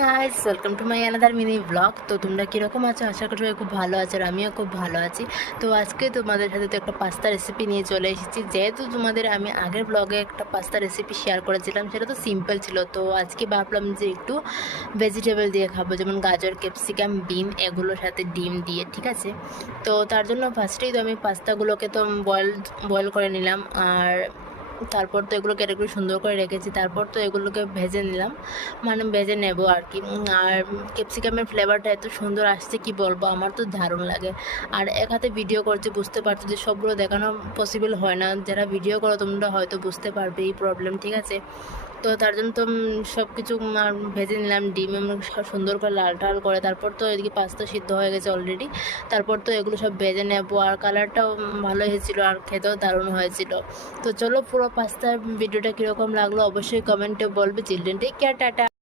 Guys, welcome to my another mini blog. তো তোমরা কীরকম আছো? আশা করি খুব ভালো আছো, আর আমিও খুব ভালো আছি। তো আজকে তোমাদের সাথে তো একটা পাস্তা রেসিপি নিয়ে চলে এসেছি। যেহেতু তোমাদের আমি আগের ব্লগে একটা পাস্তা রেসিপি শেয়ার করেছিলাম, সেটা তো সিম্পল ছিল। তো আজকে ভাবলাম যে একটু ভেজিটেবল দিয়ে খাবো, যেমন গাজর, ক্যাপসিকাম, বিন, এগুলোর সাথে ডিম দিয়ে, ঠিক আছে? তো তার জন্য ফার্স্টেই তো আমি পাস্তাগুলোকে তো বয়েল করে নিলাম, আর তারপর তো এগুলো কেটে করে সুন্দর করে রেখেছি। তারপর তো এগুলোকে ভেজে নিলাম, মানে ভেজে নেব আর কি। আর ক্যাপসিকামের ফ্লেভারটা এত সুন্দর আসছে, কি বলবো, আমার তো দারুণ লাগে। আর এক হাতে ভিডিও করছি, বুঝতে পারছো যে সবগুলো দেখানো পসিবল হয় না। যারা ভিডিও করো তোমরা হয়তো বুঝতে পারবে এই প্রবলেম, ঠিক আছে? তো তার জন্য তো সব কিছু ভেজে নিলাম, ডিম সুন্দর করে লাল টাল করে। তারপর তো এদিকে পাস্তা সিদ্ধ হয়ে গেছে অলরেডি। তারপর তো এগুলো সব ভেজে নেবো, আর কালারটাও ভালো হয়েছিল, আর খেতেও দারুণ হয়েছিল। তো চলো পুরো পাস্তার ভিডিওটা কীরকম লাগলো অবশ্যই কমেন্টে বলবে। Children take care, tata.